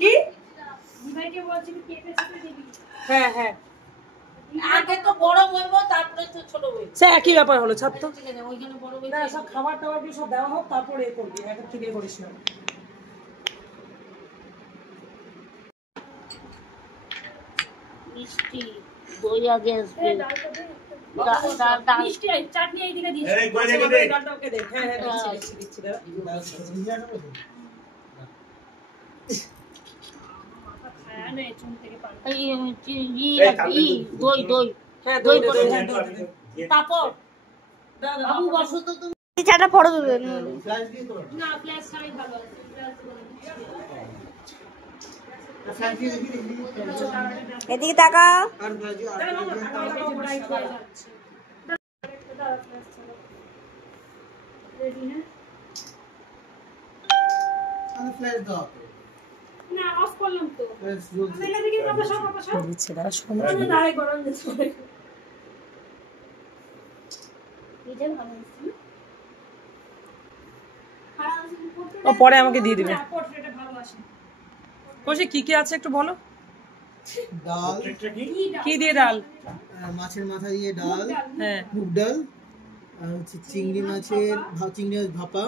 কি হ্যাঁ হ্যাঁ আগে তো বড় বলবো তারপরে তো ছোট বলবো সে একই ব্যাপার হলো ছাড় তো ওইখানে বড় বলবো না সব খাবার টাবার সব দেওয়া হোক তারপরে এ করবি এখন থেকে করিস না মিষ্টি দই আগে আসবে মিষ্টি চাটনি এইদিকে দিস এই কই দেখে দে ডালটা ওকে দে হ্যাঁ হ্যাঁ দিচ্ছি দাঁড়া দই দই হ্যাঁ দই দই তারপর বাবু বসো তো তুমি চাটা পড়ে দেবে না ফ্ল্যাশ ছাড়াই ভালো আছে এদিকে তাকা না অফ করলাম তো মেলা দিকে বাবা সব দিচ্ছে দাঁড়া শোন না দাঁড়াই গরম দিচ্ছে ও পরে আমাকে দিয়ে দিবে কৌশিক কি কি আছে একটু বলো ডাল কি দিয়ে ডাল মাছের মাথা দিয়ে ডাল হ্যাঁ মুগ ডাল আর হচ্ছে চিংড়ি মাছের চিংড়ি মাছ ভাপা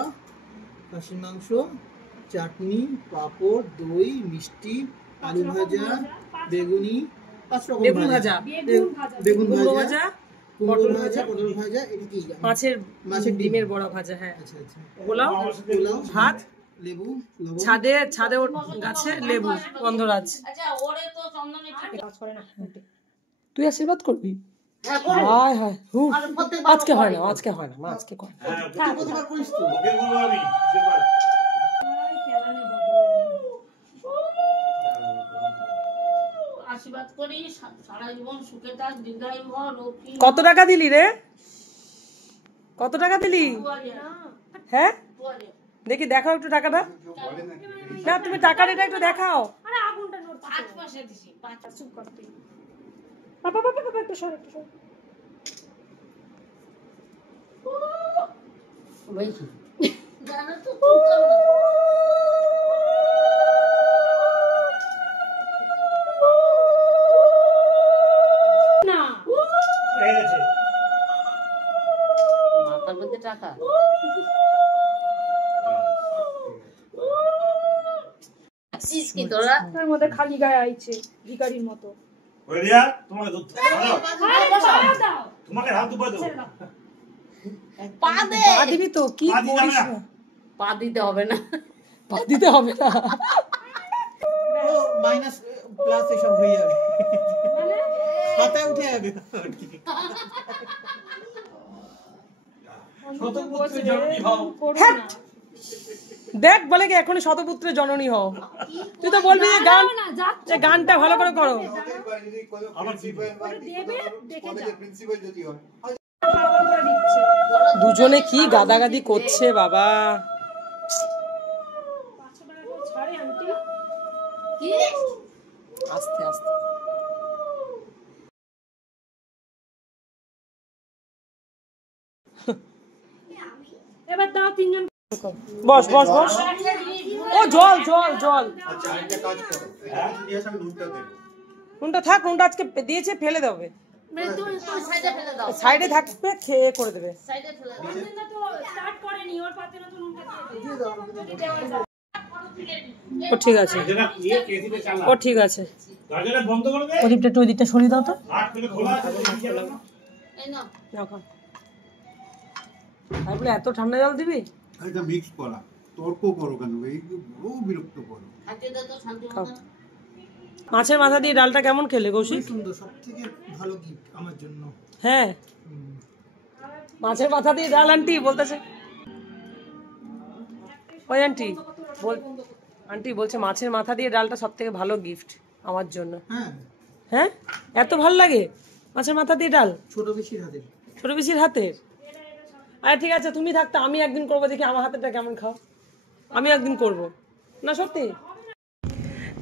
খাসির মাংস চাটনি পাঁপড় দই মিষ্টি আলু ভাজা বেগুনি 5 রকম বেগুন ভাজা বেগুন কুমড়ো ভাজা ভাজা পটল ভাজা এটা কি মাছের ডিমের বড়া ভাজা হ্যাঁ আচ্ছা আচ্ছা পোলাও ভাত লেবু লবণ ছাদে ওর গাছে লেবু গন্ধরাজ আচ্ছা ওরে তো চন্দনে কাজ করে না তুই আশীর্বাদ করবি হায় হায় আজকে হয় না মা আজকে কর প্রতিবার করিস তো আশীর্বাদ করি সারা জীবন সুখে থাক দীর্ঘায়ু হ লক্ষ্মী কত টাকা দিলি রে কত টাকা দিলি হ্যাঁ দেখি দেখাও একটু টাকাটা না তুমি টাকাটা এটা একটু দেখাও আরে আগুনটা নোট 5 পয়সা দিছি 5 চুপ কর তুই বাবা একটু সর ভাই জানো তো না এই গেছে মাথার মধ্যে টাকা কি তোরা তার মধ্যে খালি গায়ে আইছে ভিখারির মতো ওই রিয়া তোমাকে দুধ দাও তোমাকে হাত দুপা দাও পা দে পা দিবি তো কি পা দিতে করিস হবে না। না পা দিতে হবে না পা দিতে হবে না মাইনাস প্লাস এসব হয়ে যাবে খাতায় উঠে যাবে শতপুত্র জননী হও হ্যাঁ। দেখ বলে কি এখনই শতপুত্রের জননী হও তুই তো বলবি যে গানটা ভালো করে করো আমার দুজনে কি গাদাগাদি করছে বাবা কি আস্তে আস্তে এবার দাও তিনজন বস ও জল আচ্ছা একটা কাজ করো নিয়ে আসো নুনটা দেব নুনটা থাক নুনটা আজকে দিয়েছে ফেলে দেবে মানে তুই সাইডে ফেলে দাও সাইডে থাকবে খেয়ে করে দেবে সাইডে ফেলে দাও তো স্টার্ট করেনি ওর পাতে না তো নুনটা দিয়ে ও ঠিক আছে যেটা ইয়ে কেসিতে চালা ও ঠিক আছে দরজাটা বন্ধ করে দে প্রদীপটা একটু ওই দিকটা সরিয়ে দাও তো হাত ফেলে খোলা আছে এই নাও এখন তারপরে এত ঠান্ডা জল দিবি এটা মিক্স করা তর্ক করো কেন এই বড় বিরক্ত করো হাতে দাও তো শান্তি খাও। মতো মাছের মাথা দিয়ে ডালটা কেমন খেলে কৌশিক সুন্দর সবথেকে ভালো গিফট আমার জন্য হ্যাঁ মাছের মাথা দিয়ে ডাল আন্টি বলতেছে ওই আন্টি বলছে মাছের মাথা দিয়ে ডালটা সব থেকে ভালো গিফট আমার জন্য হ্যাঁ হ্যাঁ এত ভালো লাগে মাছের মাথা দিয়ে ডাল ছোট বেশির হাতের ছোট পিসির হাতের আরে ঠিক আছে তুমি থাকতে আমি একদিন করবো দেখি আমার হাতেরটা কেমন খাও আমি একদিন করব না সত্যি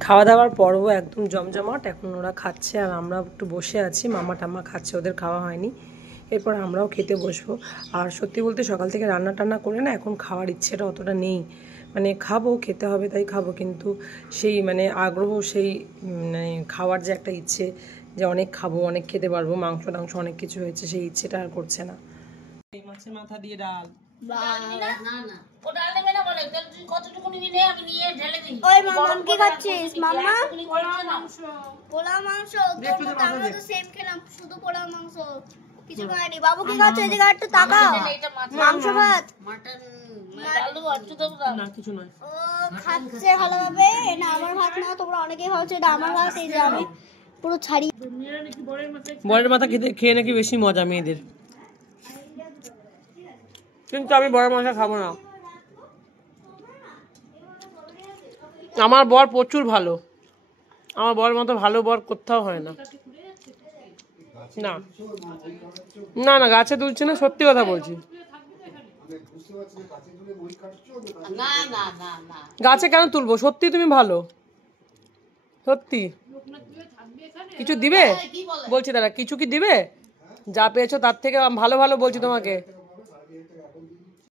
খাওয়া দাওয়ার পর্ব একদম জমজমাট এখন ওরা খাচ্ছে আর আমরা একটু বসে আছি মামা টাম্মা খাচ্ছে ওদের খাওয়া হয়নি এরপর আমরাও খেতে বসবো আর সত্যি বলতে সকাল থেকে রান্না টান্না করে না এখন খাওয়ার ইচ্ছেটা অতটা নেই মানে খাবো, খেতে হবে তাই খাবো, কিন্তু সেই মানে আগ্রহ, সেই মানে খাওয়ার যে একটা ইচ্ছে যে অনেক খাবো, অনেক খেতে পারবো, মাংস টাংস অনেক কিছু হয়েছে, সেই ইচ্ছেটা আর করছে না। এই মাছের মাথা দিয়ে ডাল, না না ও ডাল নেবে না বলে, তাহলে তুই কতটুকু নিবি নে, আমি নিয়ে ঢেলে দিই। ওই মাম্মাম কি খাচ্ছিস মাম্মা? মাংস পোলাও মাংস। তোর তো আমরা তো সেম খেলাম, শুধু পোলাও মাংস, কিছু খাইনি। বাবু কি খাচ্ছে? এদিকে একটু তাকাও। এটা মাংস ভাত। মাটন ডাল দেবো একটু দেবো না। না কিছু নয়। ও খাচ্ছে ভালোভাবে। না আমার ভাত না, তোমরা অনেকেই ভাবছো এটা আমার ভাত, এই যে আমি পুরো ছাড়ি। বরের মাথা খেতে খেয়ে নাকি বেশি মজা মেয়েদের, কিন্তু আমি বরের মাথা খাবো না। আমার বর প্রচুর ভালো, আমার বরের মতো ভালো বর কোথাও হয় না। না না না গাছে তুলছি না, সত্যি কথা বলছি। না না না না গাছে কেন তুলবো? সত্যি তুমি ভালো, সত্যি। কিছু দিবে বলছি, দাদা কিছু কি দিবে? যা পেয়েছো তার থেকে ভালো ভালো বলছি তোমাকে।